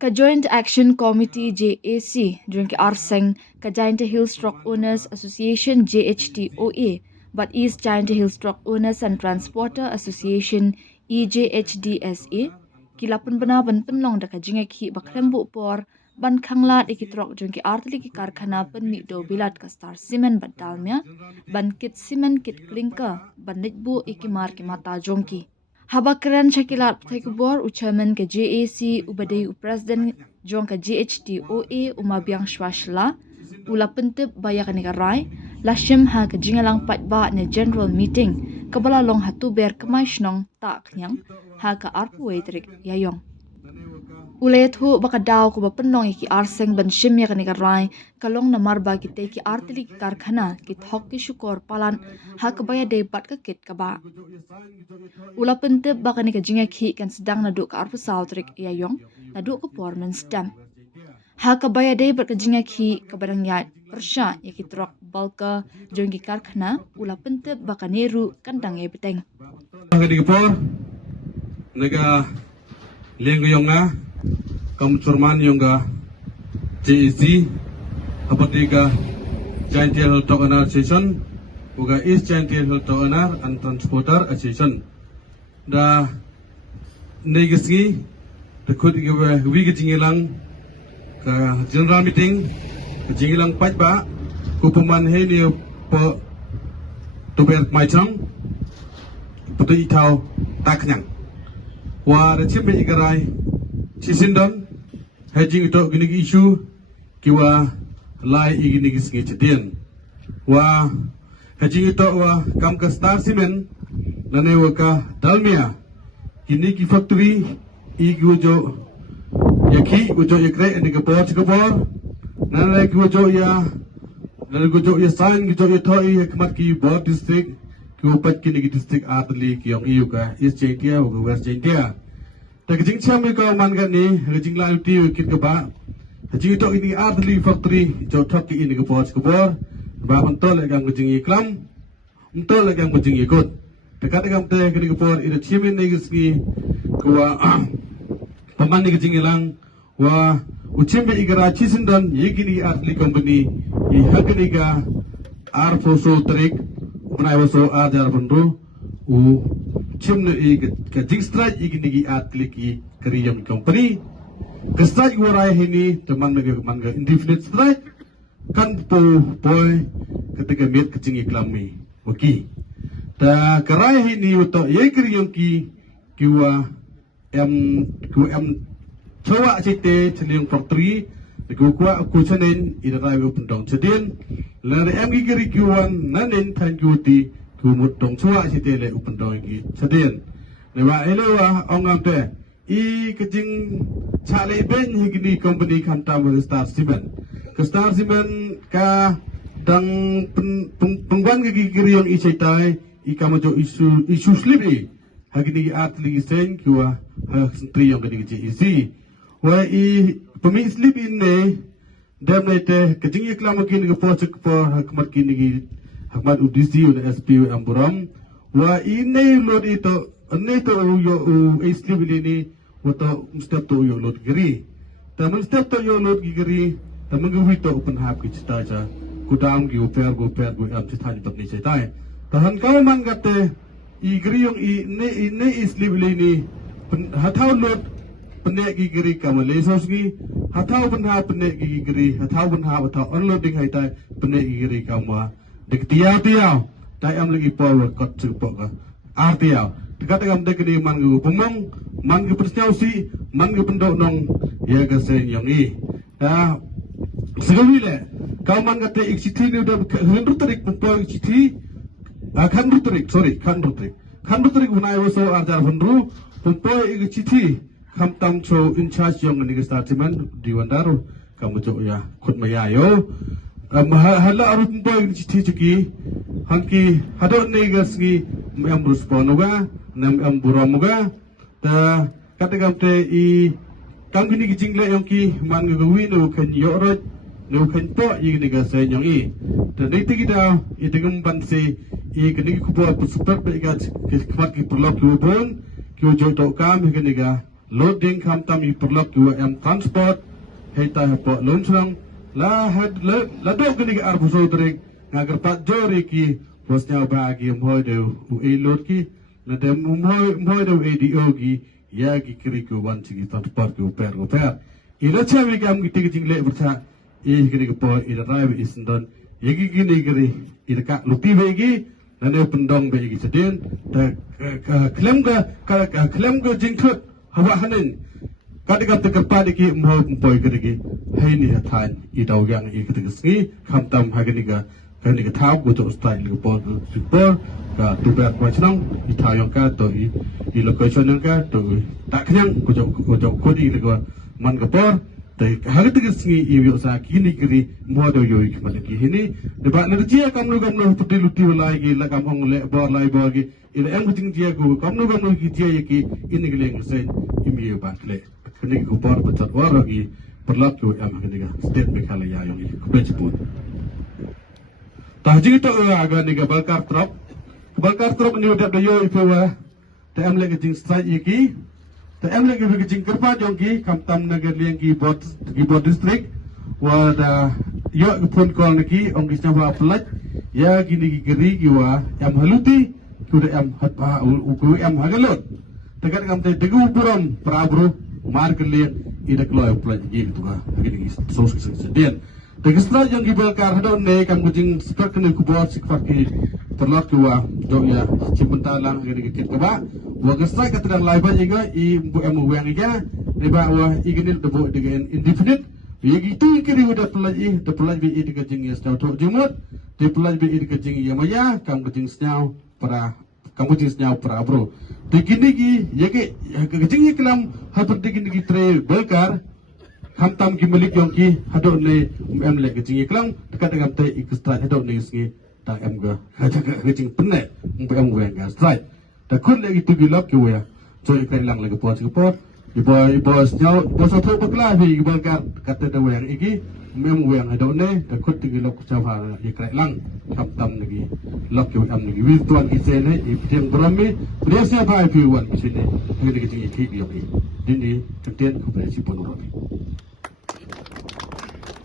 Ka Joint Action Committee JAC during ki Arseng ka Giant Hills Truck Owners Association JHTOA but East Giant Hills Truck Owners and Transporter Association EJHDSA kilapan benaban penlong da ka jingek hi baklembu por ban khanglat ikitrok during ki artli ki karkhana penmi do bilat ka Star Cement badalmya ban kit cement kit clinker ban nitbu ikimar ki mata jongki. Habakran Shakilat Ptaikubor, Chairman ke JAC, Ubadai President Jong ke JHTOA, Umabiang Shwashla, Ula Pentip Bayakanika Rai, Lashim ha ke Jingalang Patba ne General Meeting, Kabala Long Hatu Ber Kemaishnong Tak Nyang, ha ke Arpu Waitrik Yayong. Ulayat hu bakadaw ko bapenong iki arseng ban shimya kanika rai kalong na marba kite ki artili ki karkhana ki thok ki shukor palan ha kabaya de bat ka kit kaba ula pente bakani ka jinga khi kan sedang na duk ka arpu sautrik yayong na duk ko performance stamp ha kabaya de bat ka jinga khi kabadang ya persha yaki trok balka jong ki karkhana ula pente bakaneru kandang e beteng ngadi por naga lenggo yonga kam churman yonga JEC apatiga Giant Hill Truck Owner Association uga East Giant Hill Truck Owner and Transporter Association da negisi the could give a week jingilang ka general meeting jingilang pajba kupuman he ni po to ber mai chang putu itau taknyang wa da chimbe igarai chisindon hedging to gini issue kiwa lai igini gisngi chedien wa hedging to wa kam ka Star Cement lane wa ka dalmia kini ki factory igujo yaki ujo yakre ni ka por chikapor nana ki ujo ya nana ujo ya sign ujo ya thoi hikmat ki board district ki upat ki ni district atli ki yong iu ka is jaitia wa west jaitia ta jing cham ko man ga ni jing la ti kit ka ba jing to ini atli factory jo thok ki ni ka por chikapor ba on to le gang jing iklam to le gang jing ikut ta ka gam te ki ka por ida chimin ni gisni ko paman ni jing ilang wa uchimbe igara chisindon yigini atli company I hagni ga ar foso trik unai foso ar jar bundu u chimne ka jing strike igini gi atli ki kariyam company ka strike warai hini teman manga indefinite strike kan po boy ketika met kecing iklami waki ta karai hini uto ye kariyam ki kiwa em chowa chite chling factory ku kwa ku chanen irai go pendong chedin la em gi giri kuan nanen than ku ti ku mut dong chowa chite le upendong gi chedin le wa elewa ongam te I kejing chale ben higini company khanta mo Star Cement ka Star Cement ka dang pengwan gi giri yang I chaitai I kamajo isu slipi hagini atli sen kuwa tri yang gini JEC wa I pemi slip in ne dam nete kejing iklam kin ke posuk for hakmat kin gi hakmat UDC un SP amburam wa ine lod ito ne to yo slip ini wato step to yo lod giri taman step to yo lod giri taman gwi to open hap ki chita cha kudam gi go per go am chita ni ni chita tahan kau man gate I giri yung ne slip ini hatau lod penek gigiri kamale sosgi hatau benha penek gigiri hatau benha hatau unloading hai tai penek gigiri kamwa dik tia tai am lagi power kot supok ka artia dekat am dek ni man gu pemong man gu persnyau si man gu pendok nong ya ga sen yang I segawi le kau man kate iksiti ni udah hendu tarik pempo iksiti kan rutrik unai waso arjar hendu pempo iksiti kam tam cho in charge yang ni Star Cement di Wandaru kamu jo ya khut maya yo hala arut boy chithi chuki hanki hado ne gasgi am rusponuga nam am buramuga ta kategamte I kangini ki jingle yang ki man ga wi no kan yorot no kan to I ni ga sen yang I ta nei tigi da I tegum banse I kini ku po super pe ga ki khmat ki prolog ku bon ki jo to kam ki ni ga loading kam tam I perlok UM transport heta hepo lunchang la had la do gini arbu sodrek ngagar pat jori ki bosnya bagi moy de u load ki na dem moy de ADO ki ya ki kiriku wan chi transport ku per ila chawi kam ki tingle bersa gini ko ila drive isndon yegi gini giri ila ka lupi begi nane pendong begi sedin ta klem ga jingkut hawa hanin kadikam te kapadi ki mo boy giri hai ni hathan I daw yang I kitig sngi khamtam hagani ga kani ga thau go to style ko super ka tu ber ko chnong I thayong ka to I location yang ka to tak knyang ko di ko man ga por te hagati sngi I yo sa kini giri mo do yo ki man ki hini de ba na jia kam no pudi luti wala gi la kam hong le bor lai bor gi ila ang ting jia ko kam no ki jia ki ini gi leng sen imi yo ba le kini ko bor ba chat war gi perlak ko am kini ga state me khala ya yo ko be chpun ta ji to aga ni ga balkar trop ni da yo I pewa te am le gi ting strike ki te am le gi jing kerpa jong ki kam tam nagar leng ki bot district wa da yo phone call ki ong ki sawa pelaj ya gini gi geri gi wa am haluti ku da am hat pa ku am hagalot tegat kam te degu puram prabru mar ke leng I da kloy pelaj gi tu ga gini gi sos ki den de gestra jong gi belkar hadon ne kam jing spek ne ku bot sikfat ki terlot ku wa do ya cimenta lang gini gi kit ba wa gestra ka tedang lai ba jiga I bu am weng ga ne ba wa I gini de bo de indefinite Yagi tu kiri udah pelaj bi I diga jing ya stau to jumut de pelaj bi I diga jing ya maya kam jing snau para bro de gini gi yagi jing iklam hapat de gini gi tre belkar hamtam ki malik yong ki hado ne em le jing iklam dekat dengan te iksta hado ne sngi ta em ga haja ga jing penne em wen ga strike ta kun le itu gi lok ki wa so ikrai lang lagi po bos nyau bos atau beklah bi belkar kata de weng iki mem weng hado ne ta kut gi lok chawa ikrai lang hamtam lagi lok ki am lagi wi tuan ki sene I tiang brami biasa pai pi wan sini ngi gi jing ki yo ki dini teten ku be si pon ro